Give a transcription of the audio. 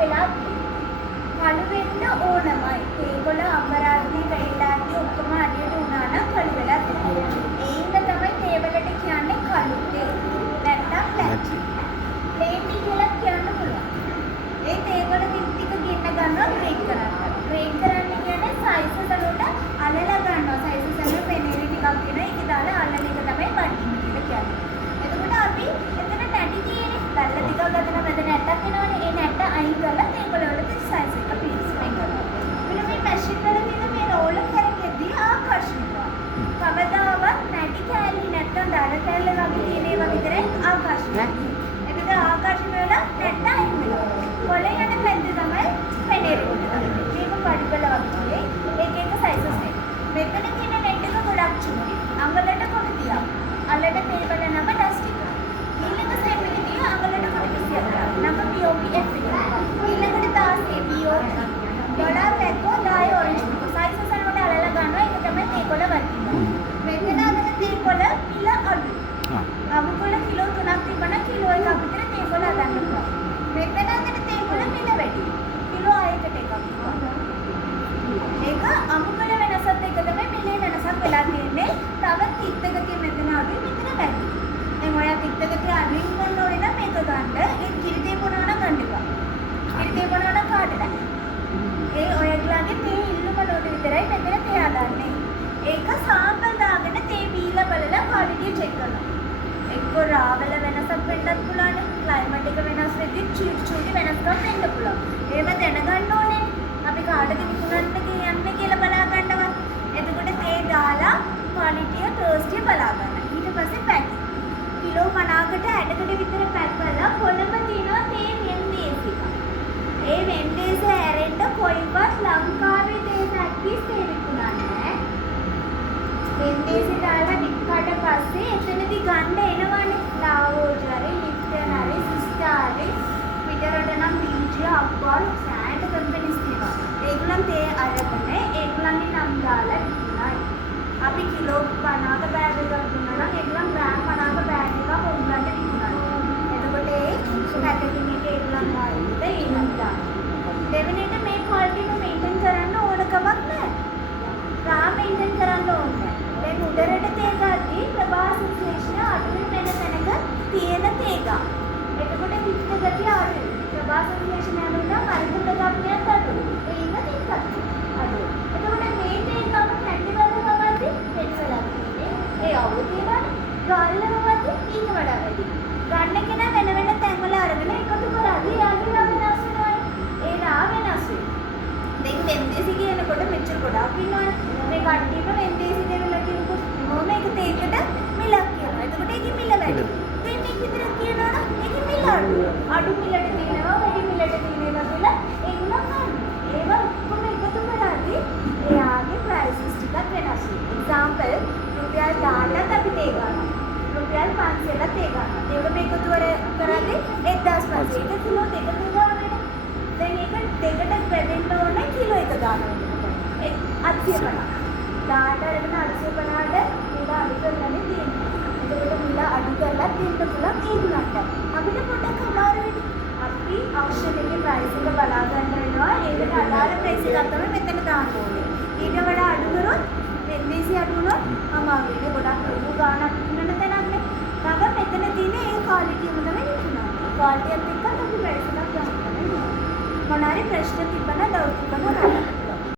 වෙලා කළු වෙන්න ඕනමයි. ඒගොල්ල අමරාවති වෙයිලාදී ඔක්කොම අඩියට වුණා නම් කළු වෙලා තියෙනවා. ඒින්ද තමයි තේවලට කියන්නේ කළු තේ. නැත්තම් ප්ලැටි. ප්ලේටි කියලා කියන්න පුළුවන්. ඒ තේවල ටික ගෙන්න ගන්නවා ග්‍රේඩ් කරන්න. ග්‍රේඩ් කරන්න කියන්නේ සයිසස් වලට අලලා ගන්නවා. සයිසස් වල පෙනේරි ටිකක් දෙන එක දාලා අල්ලන එක තමයි බඩින් කියලා කියන්නේ. එතකොට අපි එතන නැටි තියෙන්නේ. දැල්ල ටිකක් ගතන මැද නැට්ටක් එනවනේ. ඒ නැට්ට අයින් කරලා තේවල වලට සයිස් එක පීස් වෙන් කරනවා. ඊට මේ මැෂින් වල තියෙන මේ රෝලර් කරකෙද්දී ආකර්ෂණය. කවදාවත් නැටි කෑලි නැත්තම් දර කෑල්ල වගේ තියෙන ඒවා විතරයි ආකර්ෂණය. එතකොට ආකර්ෂණය වෙලා නැට්ට අයින් වෙනවා. කොලේ යන පැද්ද තමයි පෙනේරි කොට. මේක පඩිබල වගේ එක එක සයිසස් එක. මෙතන තියෙන නෙට් එක ගොඩක් චුටි. අඟලට කොට තියක්. අල්ලට තේවල නම ඩස්ටික්. ඊළඟ සෙට් එකේ තියෙන අඟලට කොට 24. නම POP F එක. ඊළඟට තාස්සේ POP. ගොඩාක් පැක්කෝ ඩායි ඔරෙන්ජ් එක. සයිසස් වලට අල්ලලා ගන්නවා. ඒක තමයි තේකොළ වර්තිනවා. මෙතන අදන තේකොළ මිල අඩු. අමුකොළ කිලෝ 3ක් තිබ්බනම් කිලෝ 1ක් විතර තේකොළ හදන්න පුළුවන්. මෙතන අදන තේකොළ මිල වැඩි. කිලෝ 6කට එකක්. ඒක අමුකොළ වෙනසත් එක තමයි මිලේ වෙනසක් වෙලා තියෙන්නේ. තව තිත්තකතිය මෙතන අඩුයි මෙතන වැඩි. දැන් ඔයා තිත්තකතිය අඩුයින් ගන්න ඕනේ නම් මේක ගන්න. ඒ කිරිතේ පොනවා නම් ගන්න එපා. කිරිතේ පොනවා නම් කාටද? ඒ ඔයගලගේ තේ ඉල්ලුම වලට විතරයි මෙතන තේ හදන්නේ. ඒක සාම්පල් දාගෙන තේ බීලා බලලා ක්වොලිටිය චෙක් කරනවා. එක්ක රාවල වෙනසක් වෙන්නත් පුළුවන්. ක්ලයිමේට් එක වෙනස් වෙද්දි චූටි වෙනස්කම් වෙන්න පුළුවන්. ඒව දැනගන්න ඕනේ. අපි කාටද විකුණන්න කියන්නේ කියලා බලා ගන්නවත්. එතකොට තේ දාලා ක්වොලිටිය ටේස්ටිය බලා ගන්න. ඊට පස්සේ පැක්. කිලෝ 50කට 60කට විතර පැක් කරලා කොළඹ තියෙනවා තේ වෙන්දේසි එක. ඒ වෙන්දේසි ඇරෙන්න කොයිවත් ලංකාවේ තේ පැක්ටිස් තේ විකුණන්නේ. වෙන්දේසි දාලා ටිකකට පස්සේ එතනදී ගන්න එනවනේ. ලාවෝජ් හරි, ලිප්ටන් හරි, සිස්ටා හරි, පිටරට නම් බීජය අක්වල් සෑට කම්පැනිස් තියෙනවා. ඒගොල්ලන් තේ අරගෙන ඒගොල්ලන්ගේ නම් දාලා විකුණයි. අපි කිලෝ 50ක බෑග් එකක් දුන්නා නම් ඒගොල්ලන් ග්‍රෑම් 50ක බෑග් එකක් ඔයගොල්ලන්ට විකුණනවා. එතකොට ඒ පැකේජින් එකේ ඒගොල්ලන් ගාවින්ද ඒ නම් දානවා. දෙවෙනිට මේ ක්වොලිටි එක මේන්ටේන් කරන්න ඕන කමක් නැහැ. රා මේන්ටේන් කරන්න ඕනේ. දැන් උඩරට තේ ගාදී ප්‍රභා සංශ්ලේෂණ අඩුවෙන් වෙන තැනක තියෙන තේ ගා. එතකොට පිත්ත ගතිය අඩුයි. ප්‍රභා සංශ්ලේෂණ යනවා පරිපූර්ණ ගමනක් අඩුයි. ඒක තික්කත් අඩුයි. එතකොට මේ තේ ගාම කැටි වල මොකද්ද? පෙට්සලා තියෙන්නේ. ඒ අවුතියවල ගාල්ල මොකද්ද? ඊට වඩා වැඩි. ගන්න කෙනා වෙන වෙන තැන්වල අරගෙන එකතු කරාදී යාගේ රා වෙනස් වෙනවා. ඒ රා වෙනස් වෙනවා. දැන් වෙන්දේසි කියනකොට මෙච්චර ගොඩාක් ඉන්නවනේ. මේ කට්ටියක වෙන්දේසි දෙවිලා කියනකොට මේක තේකට මිලක් කියනවා. එතකොට ඒකේ මිල වැඩි. දැන් මේක විතර කියනවා නම් ඒකේ මිල අඩු. අඩු මිලට තියෙනවා වැඩි මිලට තියෙනවා කියලා ඒගොල්ලෝ ගන්න. ඒවා ඔක්කොම එකතු කරාදී එයාගේ ප්‍රයිසස් ටිකක් වෙනස් වෙනවා. එක්සැම්පල් රුපියල් 10ක් අපි තේ ගන්නවා. රුපියල් 500ක් තේ ගන්නවා. ඒක මේක එකතු කරාදී 1500. ඒක කිලෝ දෙකක ගානේ. දැන් ඒක දෙකට බෙදෙන්න ඕනේ කිලෝ එක ගන්න. ඒ 850. 10ට අරගෙන 850ට මිල අඩු කරලානේ තියෙන්නේ. එතකොට මිල අඩු කරලා දෙන්න පුළුවන් ඒගොල්ලන්ට. අපිට පොඩ්ඩක් අමාරුයි. අපි ඔක්ෂන් එකේ ප්‍රයිස් එක බලා ගන්න වෙනවා. ඒකට අදාළ ප්‍රයිස් එකක් තමයි මෙතන දාන්න ඕනේ. ඊට වඩා අඩු කරොත් වෙන්දේසි අඩු වුණොත් අමාරුයි. ගොඩක් ලොකු ගාණක් විකුණන තැනක් නේ. තාම මෙතන තියෙන ඒ ක්වොලිටියම තමයි විකුණන්නේ. ක්වොලිටියත් එක්ක අපි ප්‍රයිස් එකක් ගන්න ඕනේ. මොනාරි ප්‍රශ්න තිබ්බනම්